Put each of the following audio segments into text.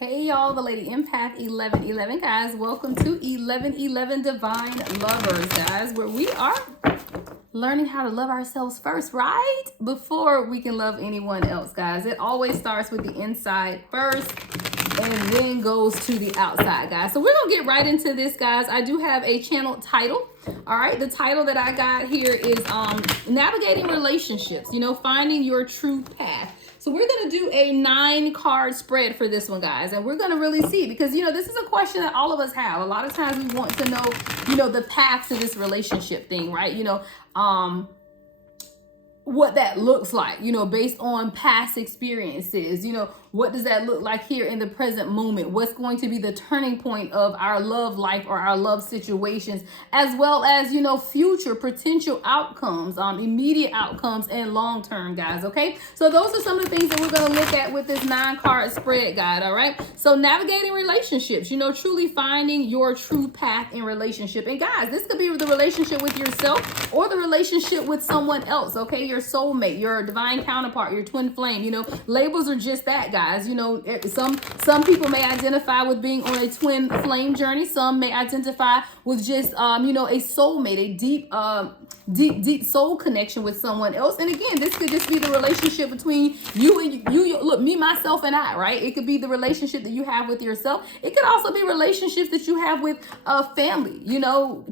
Hey y'all, the Lady Empath 1111 guys. Welcome to 1111 Divine Lovers, guys, where we are learning how to love ourselves first, right? Before we can love anyone else, guys. It always starts with the inside first and then goes to the outside, guys. So we're gonna get right into this, guys. I do have a channel title. All right, the title that I got here is Navigating Relationships, finding your true path. So we're going to do a 9-card spread for this one, guys. And we're going to really see, because, this is a question that all of us have. A lot of times we want to know, the path to this relationship thing, right? What that looks like, based on past experiences, what does that look like here in the present moment? What's going to be the turning point of our love life or our love situations, as well as, future potential outcomes, immediate outcomes and long-term, guys. Okay. So those are some of the things that we're going to look at with this 9-card spread guide. All right. So navigating relationships, truly finding your true path in relationship. And guys, this could be the relationship with yourself or the relationship with someone else. Okay. Your soulmate, your divine counterpart, your twin flame, labels are just that, guys. Some people may identify with being on a twin flame journey. Some may identify with just, a soulmate, a deep soul connection with someone else. And again, this could just be the relationship between you and you, look, me, myself, and I, right? It could be the relationship that you have with yourself. It could also be relationships that you have with family,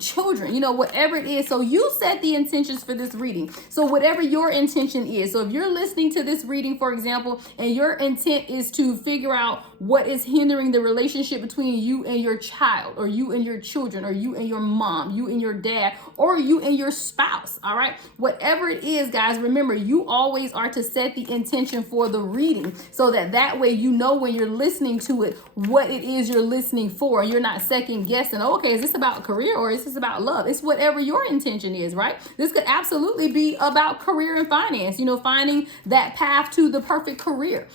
children, whatever it is. So you set the intentions for this reading. So whatever your intention is. So if you're listening to this reading, for example, and your intent is to figure out what is hindering the relationship between you and your child, or you and your children, or you and your mom, you and your dad, or you and your spouse, all right? Whatever it is, guys, remember, you always are to set the intention for the reading, so that way when you're listening to it, what it is you're listening for, and you're not second guessing, okay, is this about career or is this about love? It's whatever your intention is, right? This could absolutely be about career and finance, finding that path to the perfect career,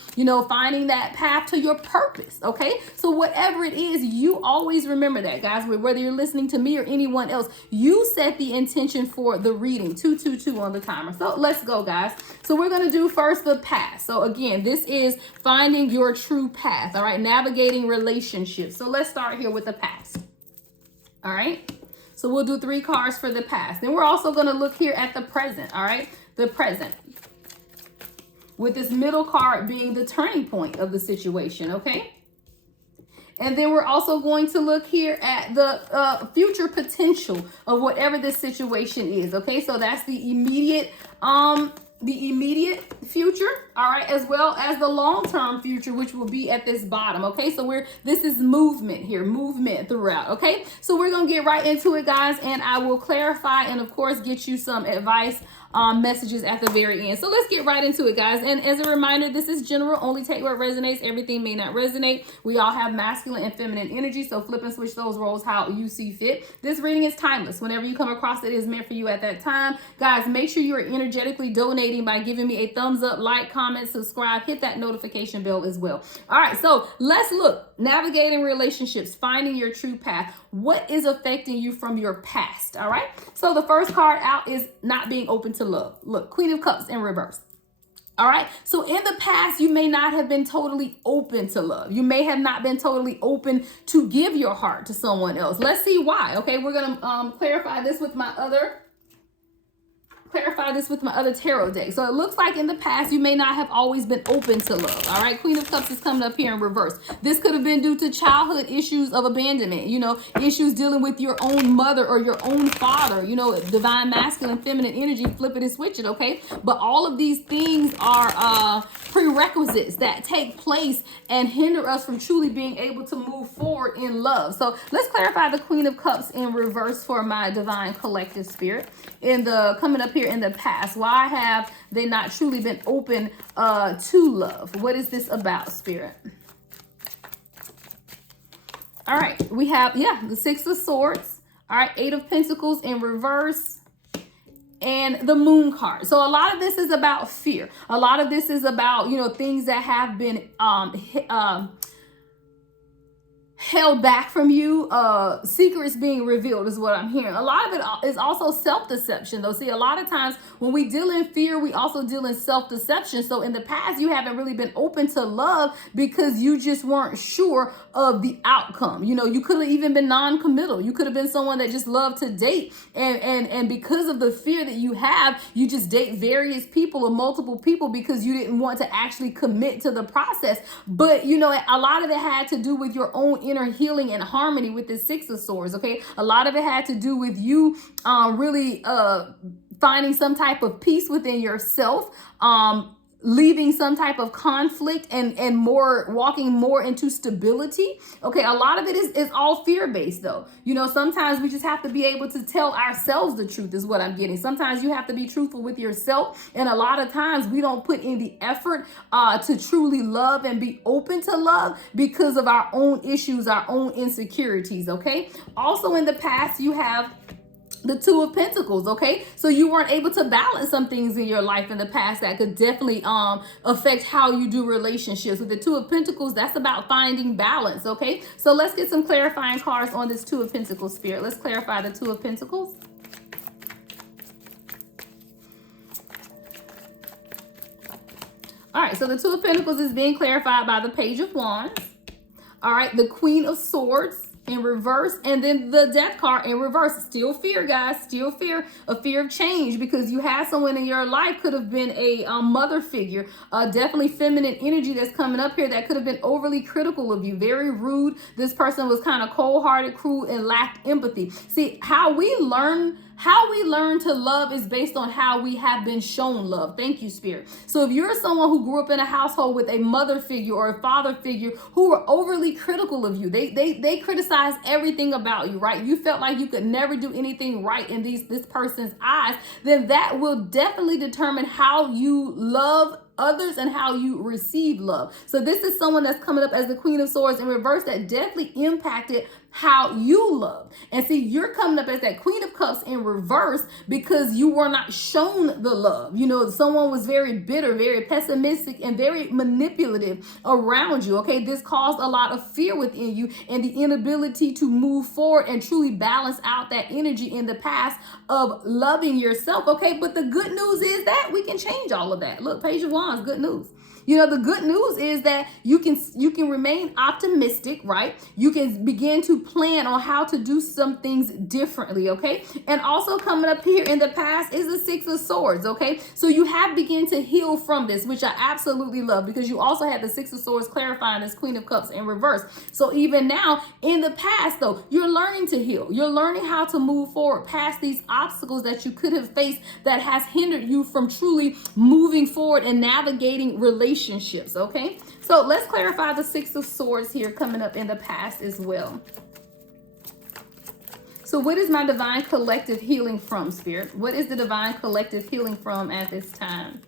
finding that path to your purpose, okay? So whatever it is, you always remember that, guys, whether you're listening to me or anyone else, you set the intention for the reading. 222 on the timer. So let's go, guys. So we're going to do first the past. So again, this is finding your true path, all right? Navigating relationships. So let's start here with the past. All right? So we'll do 3 cards for the past. Then we're also going to look here at the present, all right? The present, with this middle card being the turning point of the situation, okay? And then we're also going to look here at the future potential of whatever this situation is, okay? So that's the immediate future, all right, as well as the long-term future, which will be at this bottom, okay? So this is movement here, movement throughout, okay? So we're gonna get right into it, guys, and I will clarify and of course get you some advice messages at the very end. So let's get right into it, guys. And as a reminder, this is general, only take what resonates. Everything may not resonate. We all have masculine and feminine energy, so flip and switch those roles how you see fit. This reading is timeless. Whenever you come across it, it is meant for you at that time. Guys, make sure you are energetically donating by giving me a thumbs up, like, comment, subscribe, hit that notification bell as well. All right, so let's look. Navigating relationships, finding your true path. What is affecting you from your past? All right, so the first card out is not being open to love. Look, Queen of Cups in reverse. All right. So in the past, you may not have been totally open to love. You may have not been totally open to give your heart to someone else. Let's see why. Okay. We're going to clarify this with my other tarot deck. So it looks like in the past, you may not have always been open to love. All right. Queen of Cups is coming up here in reverse. This could have been due to childhood issues of abandonment, issues dealing with your own mother or your own father, divine masculine, feminine energy, flip it and switch it. Okay. But all of these things are prerequisites that take place and hinder us from truly being able to move forward in love. So let's clarify the Queen of Cups in reverse for my divine collective spirit coming up here in the past. Why have they not truly been open to love? What is this about, Spirit? All right, we have, the 6 of Swords. All right, 8 of Pentacles in reverse. And the Moon card. So a lot of this is about fear. A lot of this is about, things that have been held back from you, secrets being revealed is what I'm hearing. A lot of it is also self-deception though. See, a lot of times when we deal in fear, we also deal in self-deception. So in the past, you haven't really been open to love because you just weren't sure of the outcome. You know, you could have even been non-committal. You could have been someone that just loved to date, and because of the fear that you have, you just date various people or multiple people because you didn't want to actually commit to the process. But you know, a lot of it had to do with your own inner healing and harmony with the Six of Swords. Okay, a lot of it had to do with you really finding some type of peace within yourself, leaving some type of conflict and more walking more into stability. Okay, a lot of it is all fear-based though. You know, sometimes we just have to be able to tell ourselves the truth is what I'm getting. Sometimes you have to be truthful with yourself, and a lot of times we don't put in the effort to truly love and be open to love because of our own issues, our own insecurities. Okay, also in the past you have the Two of Pentacles. Okay, so you weren't able to balance some things in your life in the past that could definitely affect how you do relationships. With the Two of Pentacles, that's about finding balance. Okay, so let's get some clarifying cards on this Two of Pentacles, Spirit. Let's clarify the Two of Pentacles. All right, so the Two of Pentacles is being clarified by the Page of Wands. All right, the Queen of Swords in reverse, and then the Death card in reverse. Still fear, guys, still fear, a fear of change, because you had someone in your life, could have been a mother figure, definitely feminine energy that's coming up here, that could have been overly critical of you, very rude. This person was kind of cold-hearted, cruel, and lacked empathy. See, how we learn to love is based on how we have been shown love. Thank you, Spirit. So if you're someone who grew up in a household with a mother figure or a father figure who were overly critical of you, they criticized everything about you, right? You felt like you could never do anything right in this person's eyes, then that will definitely determine how you love others and how you receive love. So this is someone that's coming up as the Queen of Swords in reverse that definitely impacted how you love. And see, you're coming up as that Queen of Cups in reverse because you were not shown the love. You know, someone was very bitter, very pessimistic, and very manipulative around you. Okay, this caused a lot of fear within you and the inability to move forward and truly balance out that energy in the past of loving yourself. Okay, but the good news is that we can change all of that. Look, Page of Wands, good news. You know, the good news is that you can remain optimistic, right? You can begin to plan on how to do some things differently, okay? And also coming up here in the past is the Six of Swords, okay? So you have begun to heal from this, which I absolutely love, because you also had the Six of Swords clarifying this Queen of Cups in reverse. So even now in the past though, you're learning to heal. You're learning how to move forward past these obstacles that you could have faced that has hindered you from truly moving forward and navigating relationships. Okay, so let's clarify the Six of Swords here coming up in the past as well. So what is my divine collective healing from, Spirit? What is the divine collective healing from at this time?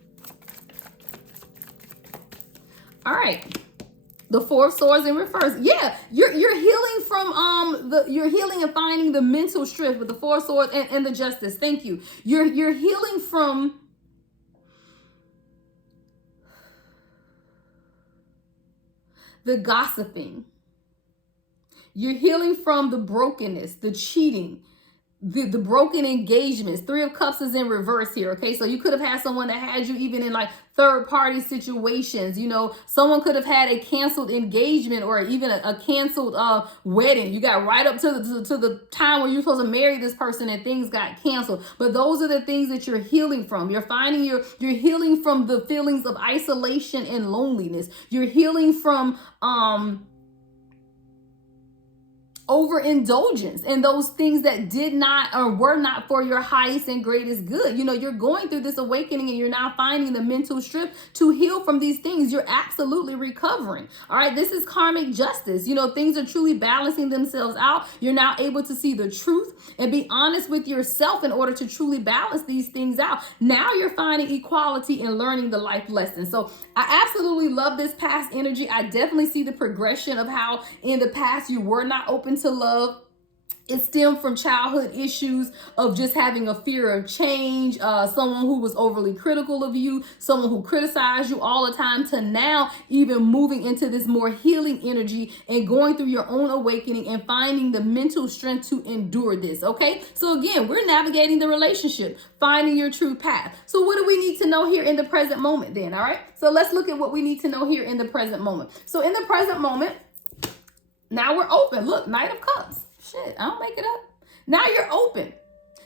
All right, the Four of Swords in reverse. Yeah, you're healing from you're healing and finding the mental strength with the Four of Swords and the Justice. Thank you. You're healing from the gossiping. You're healing from the brokenness, the cheating, the broken engagements. Three of Cups is in reverse here, okay? So you could have had someone that had you even in like third-party situations. You know, someone could have had a canceled engagement or even a canceled wedding. You got right up to the time where you're supposed to marry this person and things got canceled. But those are the things that you're healing from. You're finding you're healing from the feelings of isolation and loneliness. You're healing from overindulgence and those things that did not or were not for your highest and greatest good. You know, you're going through this awakening and you're now finding the mental strength to heal from these things. You're absolutely recovering. All right, this is karmic justice. You know, things are truly balancing themselves out. You're now able to see the truth and be honest with yourself in order to truly balance these things out. Now you're finding equality and learning the life lesson. So I absolutely love this past energy. I definitely see the progression of how in the past you were not open to love. It stemmed from childhood issues of just having a fear of change, someone who was overly critical of you, someone who criticized you all the time, to now even moving into this more healing energy and going through your own awakening and finding the mental strength to endure this, okay? So again, we're navigating the relationship, finding your true path. So what do we need to know here in the present moment then, all right? So let's look at what we need to know here in the present moment. So in the present moment, now we're open. Look, Knight of Cups. Shit, I don't make it up. Now you're open.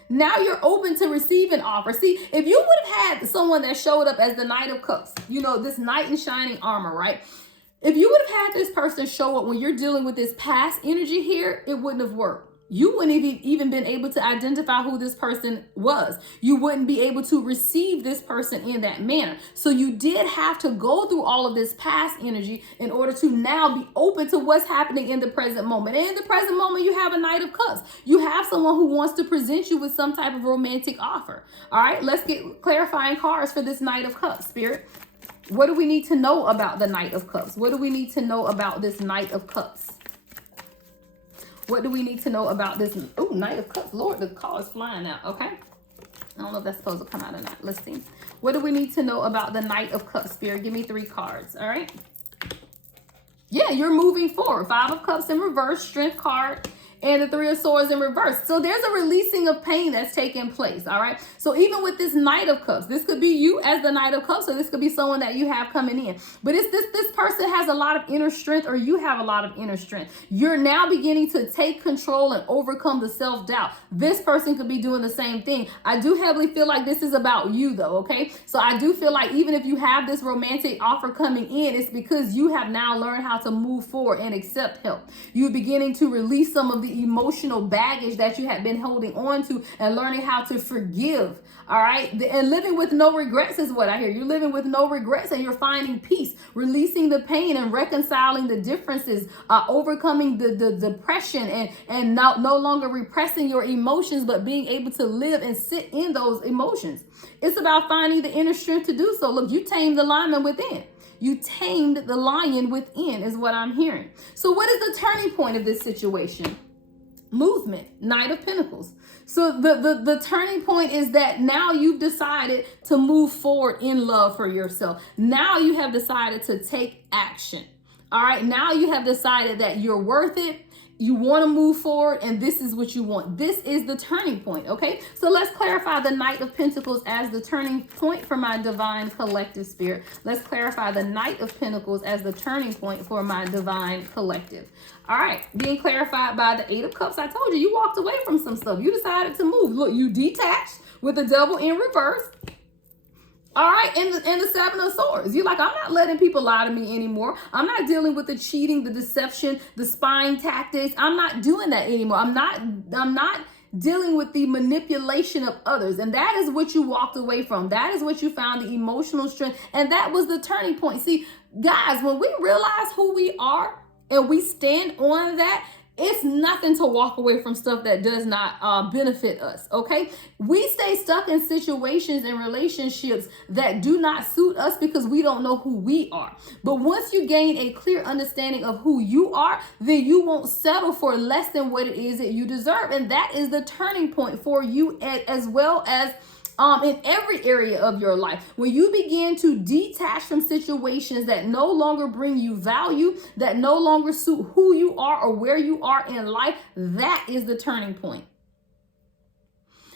Now you're open to receive an offer. See, if you would have had someone that showed up as the Knight of Cups, you know, this knight in shining armor, right? If you would have had this person show up when you're dealing with this past energy here, it wouldn't have worked. You wouldn't have even been able to identify who this person was. You wouldn't be able to receive this person in that manner. So you did have to go through all of this past energy in order to now be open to what's happening in the present moment. And in the present moment, you have a Knight of Cups. You have someone who wants to present you with some type of romantic offer. All right, let's get clarifying cards for this Knight of Cups, Spirit. What do we need to know about the Knight of Cups? What do we need to know about this Knight of Cups? What do we need to know about this? Oh, Knight of Cups. Lord, the card is flying out. Okay. I don't know if that's supposed to come out or not. Let's see. What do we need to know about the Knight of Cups, Spirit? Give me 3 cards. All right. Yeah, you're moving forward. 5 of Cups in reverse, Strength card, and the 3 of Swords in reverse. So there's a releasing of pain that's taking place, all right? So even with this Knight of Cups, this could be you as the Knight of Cups, or this could be someone that you have coming in. But it's this person has a lot of inner strength, or you have a lot of inner strength. You're now beginning to take control and overcome the self-doubt. This person could be doing the same thing. I do heavily feel like this is about you, though, okay? So I do feel like even if you have this romantic offer coming in, it's because you have now learned how to move forward and accept help. You're beginning to release some of the emotional baggage that you had been holding on to and learning how to forgive. All right. And living with no regrets is what I hear. You're living with no regrets and you're finding peace, releasing the pain and reconciling the differences, overcoming the depression and no longer repressing your emotions, but being able to live and sit in those emotions. It's about finding the inner strength to do so. Look, you tamed the lion within. You tamed the lion within is what I'm hearing. So what is the turning point of this situation? Movement, Knight of Pentacles. So the turning point is that now you've decided to move forward in love for yourself. Now you have decided to take action. All right. Now you have decided that you're worth it. You want to move forward, and this is what you want. This is the turning point, okay? So let's clarify the Knight of Pentacles as the turning point for my divine collective, Spirit. Let's clarify the Knight of Pentacles as the turning point for my divine collective. All right, being clarified by the 8 of Cups. I told you walked away from some stuff. You decided to move. Look, you detached with the Devil in reverse. All right, and the 7 of Swords. You're like, I'm not letting people lie to me anymore. I'm not dealing with the cheating, the deception, the spying tactics. I'm not doing that anymore. I'm not dealing with the manipulation of others. And that is what you walked away from. That is what you found, the emotional strength. And that was the turning point. See, guys, when we realize who we are and we stand on that, it's nothing to walk away from stuff that does not benefit us, okay? We stay stuck in situations and relationships that do not suit us because we don't know who we are. But once you gain a clear understanding of who you are, then you won't settle for less than what it is that you deserve. And that is the turning point for you as well as in every area of your life. When you begin to detach from situations that no longer bring you value, that no longer suit who you are or where you are in life, that is the turning point.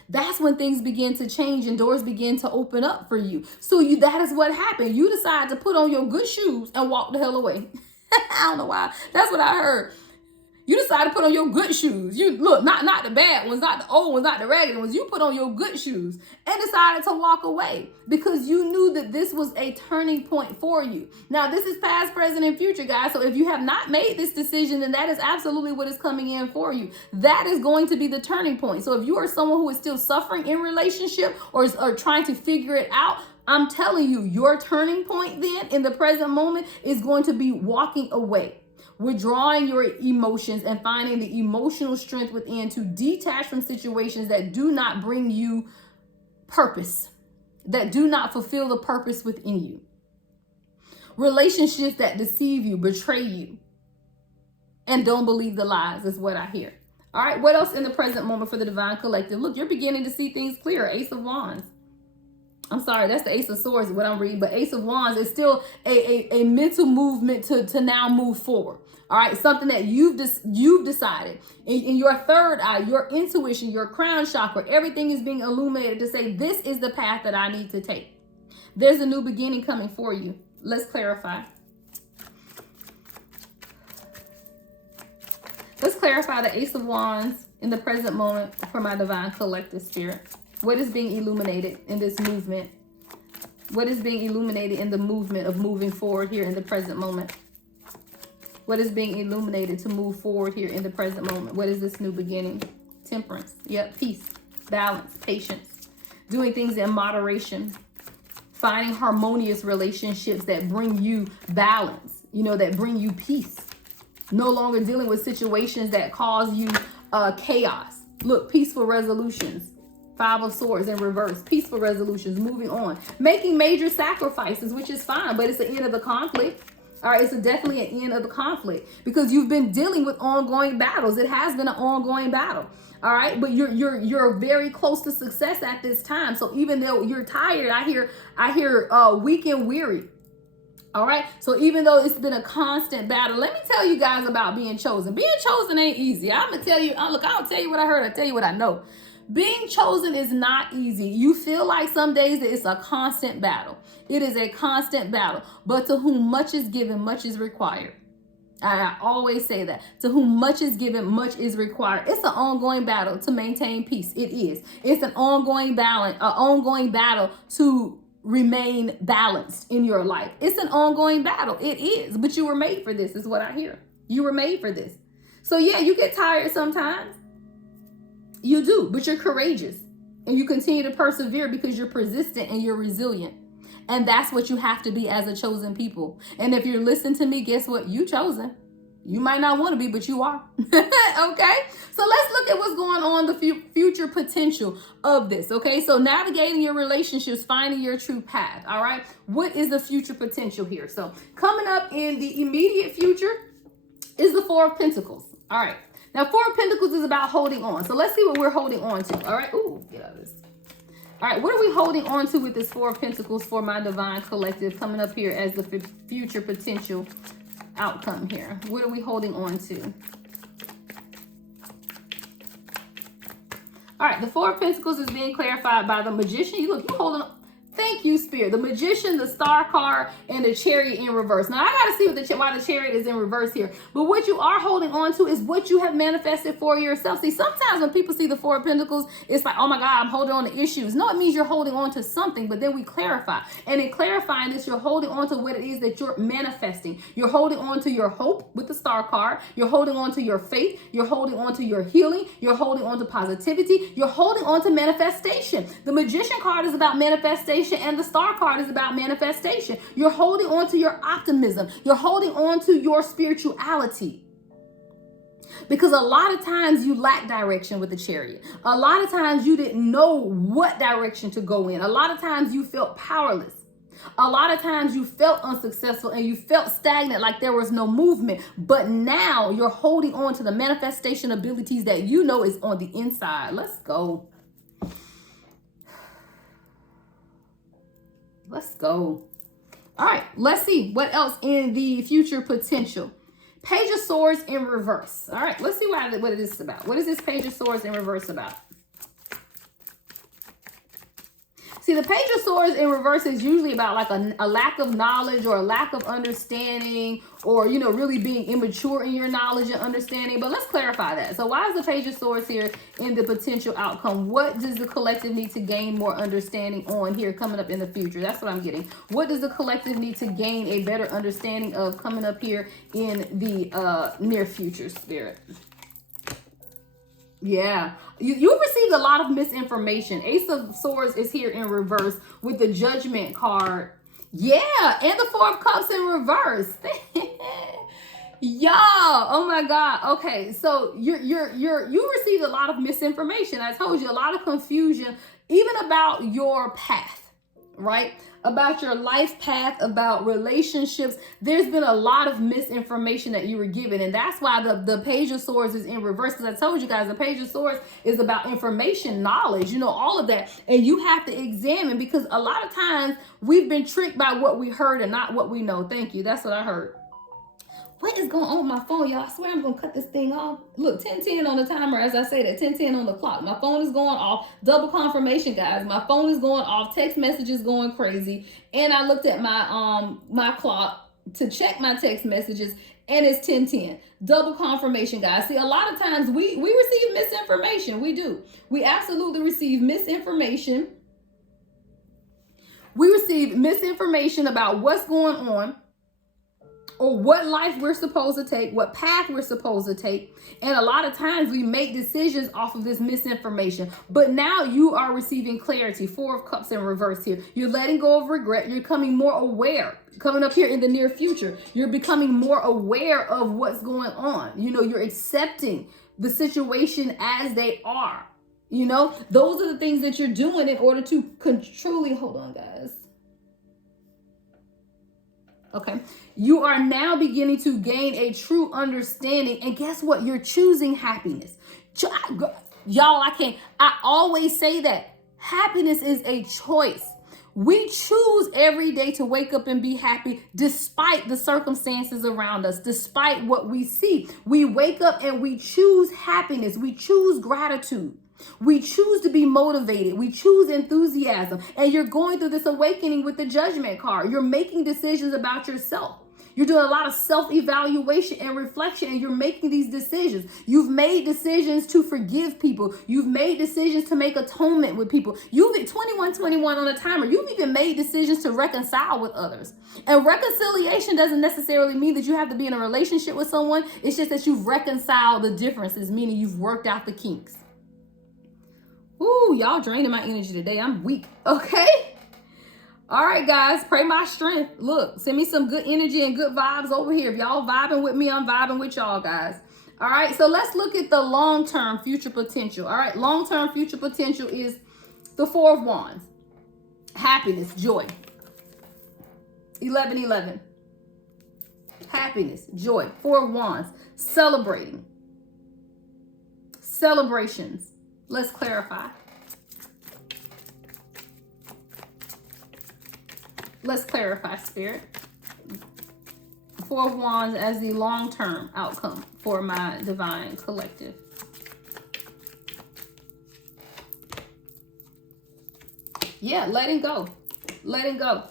That's when things begin to change and doors begin to open up for you. So that is what happened. You decide to put on your good shoes and walk the hell away. I don't know why. That's what I heard. You decided to put on your good shoes. You look, not the bad ones, not the old ones, not the ragged ones. You put on your good shoes and decided to walk away because you knew that this was a turning point for you. Now, this is past, present, and future, guys. So if you have not made this decision, then that is absolutely what is coming in for you. That is going to be the turning point. So if you are someone who is still suffering in relationship or trying to figure it out, I'm telling you, your turning point then in the present moment is going to be walking away. Withdrawing your emotions and finding the emotional strength within to detach from situations that do not bring you purpose, that do not fulfill the purpose within you. Relationships that deceive you, betray you, and don't believe the lies is what I hear. All right, what else in the present moment for the divine collective? Look, you're beginning to see things clear. Ace of Wands. I'm sorry, that's the Ace of Swords, what I'm reading. But Ace of Wands is still a mental movement to now move forward. All right, something that you've decided. In your third eye, your intuition, your crown chakra, everything is being illuminated to say, this is the path that I need to take. There's a new beginning coming for you. Let's clarify. Let's clarify the Ace of Wands in the present moment for my divine collective spirit. What is being illuminated in this movement? What is being illuminated in the movement of moving forward here in the present moment? What is being illuminated to move forward here in the present moment? What is this new beginning? Temperance. Yep. Peace, balance, patience, doing things in moderation, finding harmonious relationships that bring you balance, that bring you peace. No longer dealing with situations that cause you chaos. Look, peaceful resolutions. Five of Swords in reverse. Peaceful resolutions. Moving on. Making major sacrifices, which is fine, but it's the end of the conflict. All right, it's definitely an end of the conflict because you've been dealing with ongoing battles. It has been an ongoing battle. All right, but you're very close to success at this time. So even though you're tired, I hear weak and weary. All right. So even though it's been a constant battle, let me tell you guys about being chosen. Being chosen ain't easy. I'm going to tell you. Look, I don't tell you what I heard. I tell you what I know. Being chosen is not easy. You feel like some days that it's a constant battle. It is a constant battle. But to whom much is given, much is required. I always say that. To whom much is given, much is required. It's an ongoing battle to maintain peace. It is. It's an ongoing battle to remain balanced in your life. It's an ongoing battle. It is. But you were made for this, is what I hear. You were made for this. So yeah, you get tired sometimes. You do, but you're courageous and you continue to persevere because you're persistent and you're resilient. And that's what you have to be as a chosen people. And if you're listening to me, guess what? You chosen. You might not want to be, but you are. Okay? So let's look at what's going on, the future potential of this. Okay? So navigating your relationships, finding your true path. All right? What is the future potential here? So coming up in the immediate future is the Four of Pentacles. All right. Now, Four of Pentacles is about holding on. So let's see what we're holding on to. All right. Ooh, get out of this. All right. What are we holding on to with this Four of Pentacles for my divine collective coming up here as the future potential outcome here? What are we holding on to? All right. The Four of Pentacles is being clarified by the Magician. You look, you're holding on. Thank you, Spirit. The Magician, the Star card, and the Chariot in reverse. Now, I got to see why the Chariot is in reverse here. But what you are holding on to is what you have manifested for yourself. See, sometimes when people see the Four of Pentacles, it's like, oh my God, I'm holding on to issues. No, it means you're holding on to something, but then we clarify. And in clarifying this, you're holding on to what it is that you're manifesting. You're holding on to your hope with the Star card. You're holding on to your faith. You're holding on to your healing. You're holding on to positivity. You're holding on to manifestation. The Magician card is about manifestation. And the Star card is about manifestation. You're holding on to your optimism. You're holding on to your spirituality. Because a lot of times you lack direction with the Chariot. A lot of times you didn't know what direction to go in. A lot of times you felt powerless. A lot of times you felt unsuccessful and you felt stagnant, like there was no movement. But now you're holding on to the manifestation abilities that you know is on the inside. Let's go. Let's go. All right, let's see what else in the future potential. Page of Swords in reverse. All right, let's see what it is about. What is this Page of Swords in reverse about? See, the Page of Swords in reverse is usually about like a lack of knowledge or a lack of understanding or, really being immature in your knowledge and understanding. But let's clarify that. So why is the Page of Swords here in the potential outcome? What does the collective need to gain more understanding on here coming up in the future? That's what I'm getting. What does the collective need to gain a better understanding of coming up here in the near future, Spirit? Yeah, you received a lot of misinformation. Ace of Swords is here in reverse with the Judgment card. Yeah, and the Four of Cups in reverse. Y'all, oh my God. Okay, so you received a lot of misinformation. I told you, a lot of confusion, even about your path. right? About your life path, about relationships. There's been a lot of misinformation that you were given. And that's why the Page of Swords is in reverse. Because I told you guys, the Page of Swords is about information, knowledge, you know, all of that. And you have to examine, because a lot of times we've been tricked by what we heard and not what we know. Thank you. That's what I heard. What is going on with my phone, y'all? I swear I'm going to cut this thing off. Look, 10:10 on the timer, as I say that, 10:10 on the clock. My phone is going off. Double confirmation, guys. My phone is going off. Text messages going crazy. And I looked at my clock to check my text messages, and it's 10:10. Double confirmation, guys. See, a lot of times we receive misinformation. We do. We absolutely receive misinformation. We receive misinformation about what's going on, or what life we're supposed to take, what path we're supposed to take. And a lot of times we make decisions off of this misinformation. But now you are receiving clarity. 4 of Cups in reverse here. You're letting go of regret. You're becoming more aware. Coming up here in the near future, you're becoming more aware of what's going on. You know, you're accepting the situation as they are. You know, those are the things that you're doing in order to truly, hold on, guys. Okay, you are now beginning to gain a true understanding. And guess what? You're choosing happiness. Y'all, I always say that happiness is a choice. We choose every day to wake up and be happy despite the circumstances around us, despite what we see. We wake up and we choose happiness. We choose gratitude. We choose to be motivated. We choose enthusiasm. And you're going through this awakening with the Judgment card. You're making decisions about yourself. You're doing a lot of self-evaluation and reflection, and you're making these decisions. You've made decisions to forgive people. You've made decisions to make atonement with people. You've 21 on the timer. You've even made decisions to reconcile with others. And reconciliation doesn't necessarily mean that you have to be in a relationship with someone. It's just that you've reconciled the differences, meaning you've worked out the kinks. Ooh, y'all draining my energy today. I'm weak. Okay. All right, guys. Pray my strength. Look, send me some good energy and good vibes over here. If y'all vibing with me, I'm vibing with y'all, guys. All right. So let's look at the long-term future potential. All right. Long-term future potential is the 4 of Wands. Happiness, joy. 11:11. Happiness, joy. 4 of Wands. Celebrating. Celebrations. Let's clarify. Let's clarify, Spirit. 4 of Wands as the long-term outcome for my divine collective. Yeah, letting go. Letting go.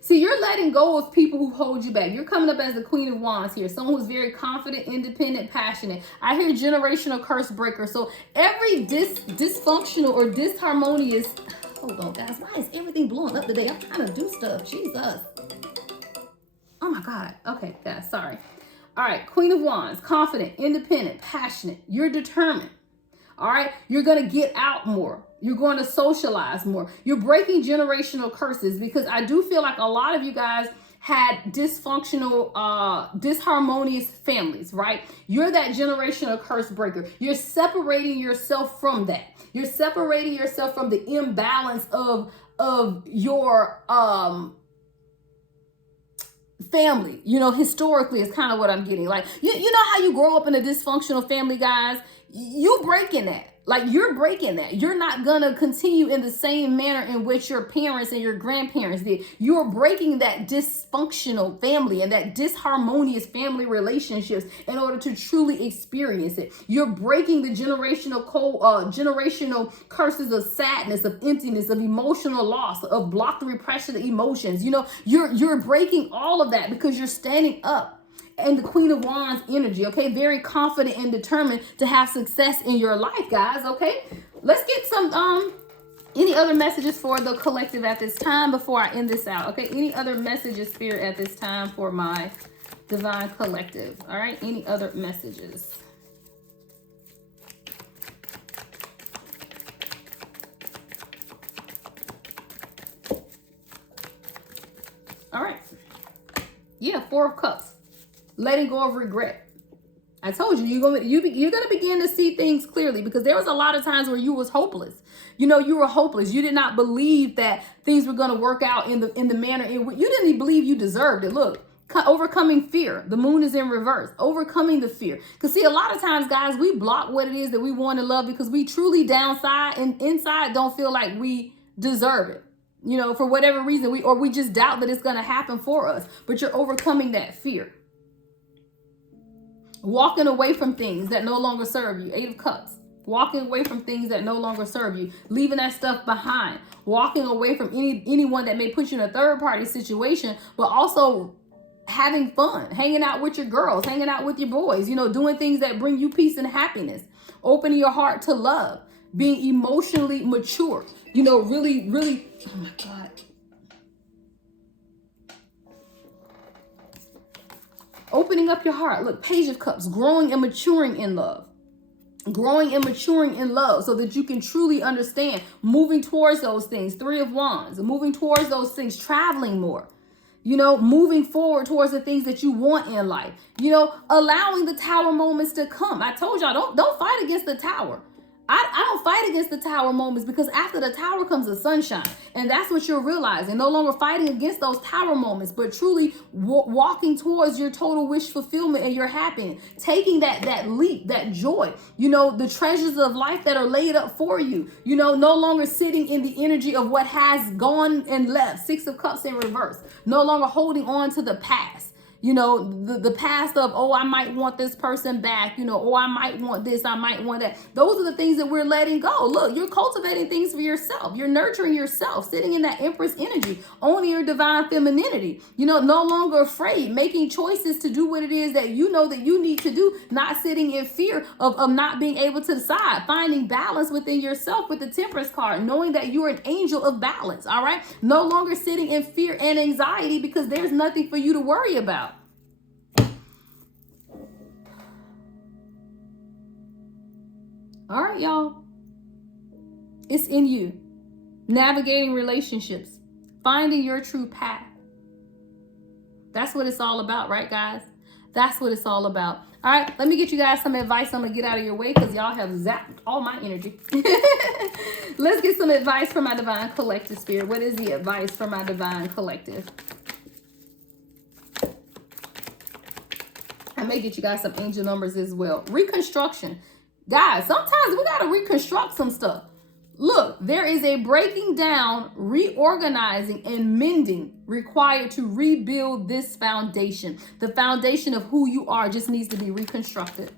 See, you're letting go of people who hold you back. You're coming up as the Queen of Wands here. Someone who's very confident, independent, passionate. I hear generational curse breaker. So every dysfunctional or disharmonious... Hold on, guys. Why is everything blowing up today? I'm trying to do stuff. Jesus. Oh, my God. Okay, guys. Sorry. All right. Queen of Wands. Confident, independent, passionate. You're determined. All right. You're going to get out more. You're going to socialize more. You're breaking generational curses, because I do feel like a lot of you guys had dysfunctional, disharmonious families, right? You're that generational curse breaker. You're separating yourself from that. You're separating yourself from the imbalance of your family. You know, historically is kind of what I'm getting. Like, you know how you grow up in a dysfunctional family, guys? You breaking that. Like, you're breaking that. You're not going to continue in the same manner in which your parents and your grandparents did. You're breaking that dysfunctional family and that disharmonious family relationships in order to truly experience it. You're breaking the generational curses of sadness, of emptiness, of emotional loss, of blocked repression of emotions. You know, you're breaking all of that because you're standing up. And the Queen of Wands energy, okay? Very confident and determined to have success in your life, guys, okay? Let's get some, any other messages for the collective at this time before I end this out, okay? Any other messages, Spirit, at this time for my divine collective, all right? Any other messages? All right. Yeah, 4 of Cups. Letting go of regret. I told you, you're gonna begin to see things clearly, because there was a lot of times where you was hopeless. You know, you were hopeless. You did not believe that things were gonna work out in the manner in which you didn't even believe you deserved it. Look, overcoming fear. The moon is in reverse. Overcoming the fear. Because see, a lot of times, guys, we block what it is that we want to love because we truly downside and inside don't feel like we deserve it. You know, for whatever reason, we just doubt that it's gonna happen for us. But you're overcoming that fear. Walking away from things that no longer serve you. 8 of Cups. Walking away from things that no longer serve you. Leaving that stuff behind. Walking away from anyone that may put you in a third party situation, but also having fun, hanging out with your girls, hanging out with your boys, you know, doing things that bring you peace and happiness. Opening your heart to love. Being emotionally mature. You know, really, oh my God. Opening up your heart. Look, Page of Cups, growing and maturing in love. Growing and maturing in love so that you can truly understand. Moving towards those things. 3 of Wands, moving towards those things, traveling more. You know, moving forward towards the things that you want in life. You know, allowing the tower moments to come. I told y'all, don't fight against the tower. I don't fight against the tower moments, because after the tower comes the sunshine. And that's what you're realizing. No longer fighting against those tower moments, but truly walking towards your total wish fulfillment and your happiness. Taking that leap, that joy. You know, the treasures of life that are laid up for you. You know, no longer sitting in the energy of what has gone and left. 6 of Cups in reverse. No longer holding on to the past. You know, the past of, oh, I might want this person back, you know, oh, I might want this, I might want that. Those are the things that we're letting go. Look, you're cultivating things for yourself. You're nurturing yourself, sitting in that Empress energy, owning your divine femininity, you know, no longer afraid, making choices to do what it is that you know that you need to do, not sitting in fear of not being able to decide, finding balance within yourself with the Temperance card, knowing that you're an angel of balance, all right? No longer sitting in fear and anxiety because there's nothing for you to worry about. All right, y'all. It's in you. Navigating relationships. Finding your true path. That's what it's all about, right, guys? That's what it's all about. All right, let me get you guys some advice. I'm going to get out of your way because y'all have zapped all my energy. Let's get some advice from my Divine Collective Spirit. What is the advice from my Divine Collective? I may get you guys some angel numbers as well. Reconstruction. Guys, sometimes we got to reconstruct some stuff. Look, there is a breaking down, reorganizing, and mending required to rebuild this foundation. The foundation of who you are just needs to be reconstructed.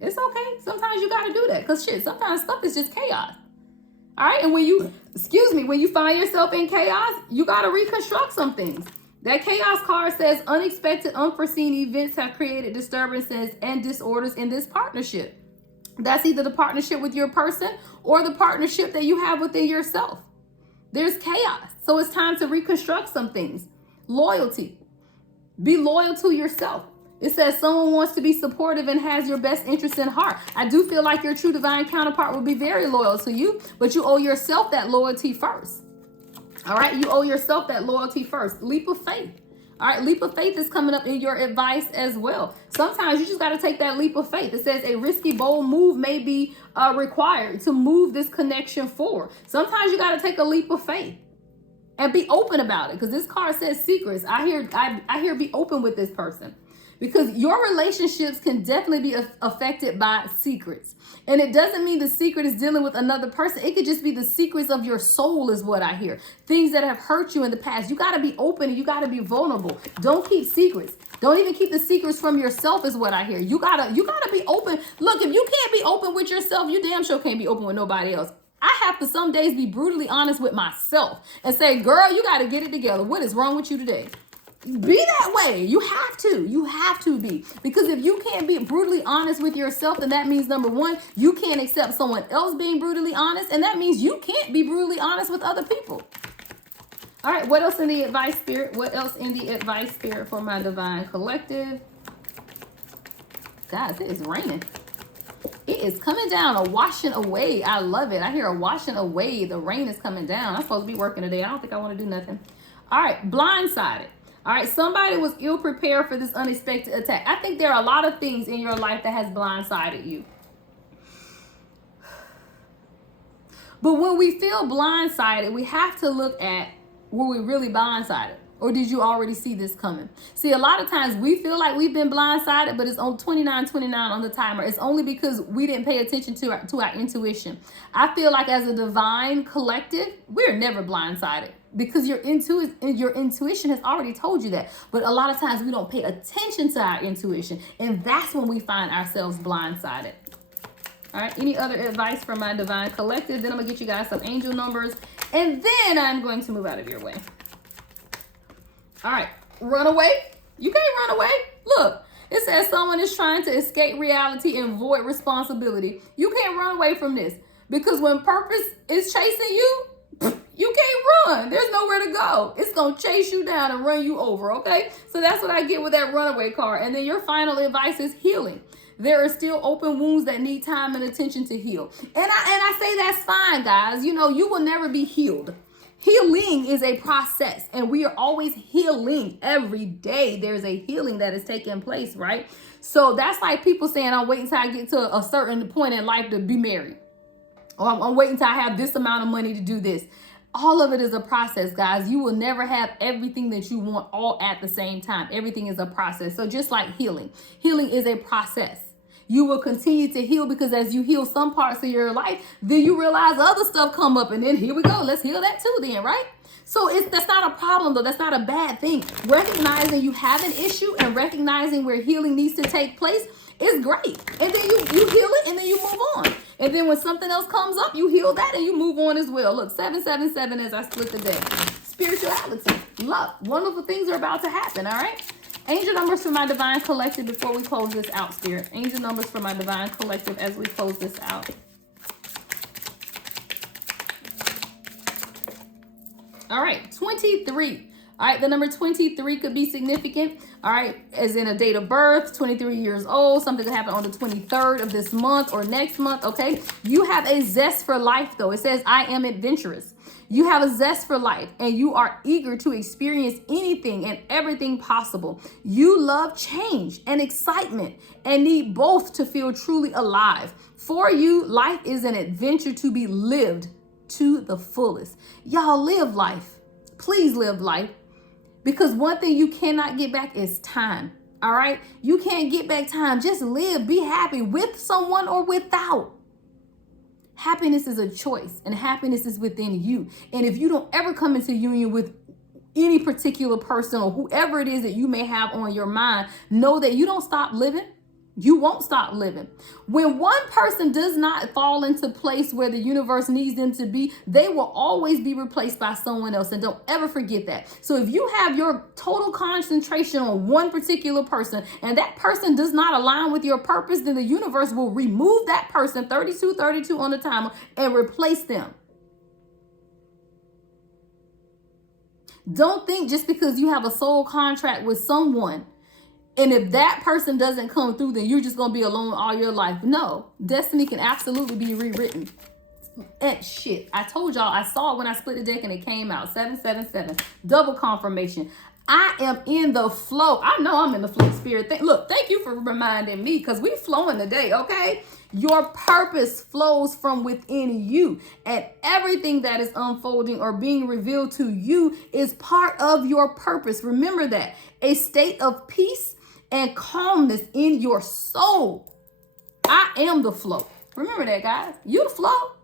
It's okay. Sometimes you got to do that because shit, sometimes stuff is just chaos. All right. And when you find yourself in chaos, you got to reconstruct some things. That chaos card says unexpected, unforeseen events have created disturbances and disorders in this partnership. That's either the partnership with your person or the partnership that you have within yourself. There's chaos. So it's time to reconstruct some things. Loyalty. Be loyal to yourself. It says someone wants to be supportive and has your best interest in heart. I do feel like your true divine counterpart will be very loyal to you, but you owe yourself that loyalty first. All right, you owe yourself that loyalty first. Leap of faith. All right, leap of faith is coming up in your advice as well. Sometimes you just got to take that leap of faith. It says a risky, bold move may be required to move this connection forward. Sometimes you got to take a leap of faith and be open about it, because this card says secrets. I hear be open with this person, because your relationships can definitely be affected by secrets. And it doesn't mean the secret is dealing with another person. It could just be the secrets of your soul is what I hear. Things that have hurt you in the past. You got to be open and you got to be vulnerable. Don't keep secrets. Don't even keep the secrets from yourself is what I hear. You gotta be open. Look, if you can't be open with yourself, you damn sure can't be open with nobody else. I have to some days be brutally honest with myself and say, girl, you got to get it together. What is wrong with you today? Be that way. You have to be, because if you can't be brutally honest with yourself, then that means, number one, you can't accept someone else being brutally honest, and that means you can't be brutally honest with other people. All right, what else in the advice spirit? What else in the advice spirit for my Divine Collective? Guys, it is raining. It is coming down, a washing away. I love it. I hear a washing away. The rain is coming down. I'm supposed to be working today. I don't think I want to do nothing. All right, blindsided. All right, somebody was ill prepared for this unexpected attack. I think there are a lot of things in your life that has blindsided you. But when we feel blindsided, we have to look at, were we really blindsided? Or did you already see this coming? See, a lot of times we feel like we've been blindsided, but it's on 29:29 on the timer. It's only because we didn't pay attention to our intuition. I feel like as a divine collective, we're never blindsided because your intuition has already told you that. But a lot of times we don't pay attention to our intuition, and that's when we find ourselves blindsided. All right, any other advice from my divine collective? Then I'm gonna get you guys some angel numbers, and then I'm going to move out of your way. All right, run away. You can't run away. Look, it says someone is trying to escape reality and avoid responsibility. You can't run away from this because when purpose is chasing you, you can't run. There's nowhere to go. It's going to chase you down and run you over, okay? So that's what I get with that runaway card. And then your final advice is healing. There are still open wounds that need time and attention to heal. And I say that's fine, guys. You know, you will never be healed. Healing is a process, and we are always healing every day. There's a healing that is taking place, right? So that's like people saying, I'm waiting till I get to a certain point in life to be married. Or I'm waiting till I have this amount of money to do this. All of it is a process, guys. You will never have everything that you want all at the same time. Everything is a process. So just like healing is a process. You will continue to heal because as you heal some parts of your life, then you realize other stuff come up, and then here we go. Let's heal that too then, right? So that's not a problem though. That's not a bad thing. Recognizing you have an issue and recognizing where healing needs to take place is great. And then you heal it and then you move on. And then when something else comes up, you heal that and you move on as well. Look, 777 as I split the deck. Spirituality, love, wonderful things are about to happen, all right? Angel numbers for my divine collective before we close this out, Spirit. Angel numbers for my divine collective as we close this out. All right, 23. All right, the number 23 could be significant. All right, as in a date of birth, 23 years old. Something could happen on the 23rd of this month or next month, okay? You have a zest for life, though. It says, I am adventurous. You have a zest for life, and you are eager to experience anything and everything possible. You love change and excitement and need both to feel truly alive. For you, life is an adventure to be lived to the fullest. Y'all live life. Please live life. Because one thing you cannot get back is time. All right? You can't get back time. Just live. Be happy with someone or without. Happiness is a choice, and happiness is within you. And if you don't ever come into union with any particular person or whoever it is that you may have on your mind, know that you don't stop living. You won't stop living. When one person does not fall into place where the universe needs them to be, they will always be replaced by someone else. And don't ever forget that. So if you have your total concentration on one particular person and that person does not align with your purpose, then the universe will remove that person, 3232 on the timer, and replace them. Don't think just because you have a soul contract with someone, and if that person doesn't come through, then you're just going to be alone all your life. No, destiny can absolutely be rewritten. And shit, I told y'all, I saw it when I split the deck and it came out. 777, double confirmation. I am in the flow. I know I'm in the flow, Spirit. Look, thank you for reminding me because we flowing today, okay? Your purpose flows from within you, and everything that is unfolding or being revealed to you is part of your purpose. Remember that. A state of peace and calmness in your soul. I am the flow. Remember that, guys. You the flow.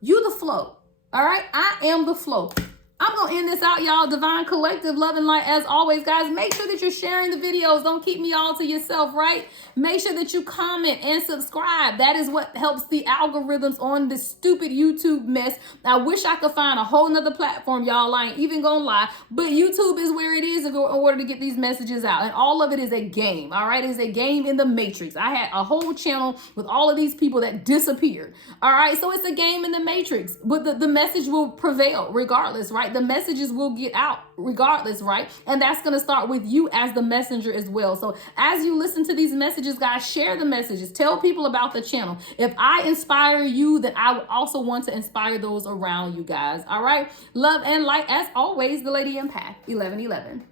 You the flow. All right? I am the flow. I'm going to end this out, y'all. Divine Collective, love and light as always, guys. Make sure that you're sharing the videos. Don't keep me all to yourself, right? Make sure that you comment and subscribe. That is what helps the algorithms on this stupid YouTube mess. I wish I could find a whole nother platform, y'all. I ain't even going to lie. But YouTube is where it is in order to get these messages out. And all of it is a game, all right? It's a game in the Matrix. I had a whole channel with all of these people that disappeared, all right? So it's a game in the Matrix. But the message will prevail regardless, right? The messages will get out regardless, right? And that's going to start with you as the messenger as well. So as you listen to these messages, guys, share the messages. Tell people about the channel. If I inspire you, then I would also want to inspire those around you guys. All right. Love and light as always, the Lady Empath 1111.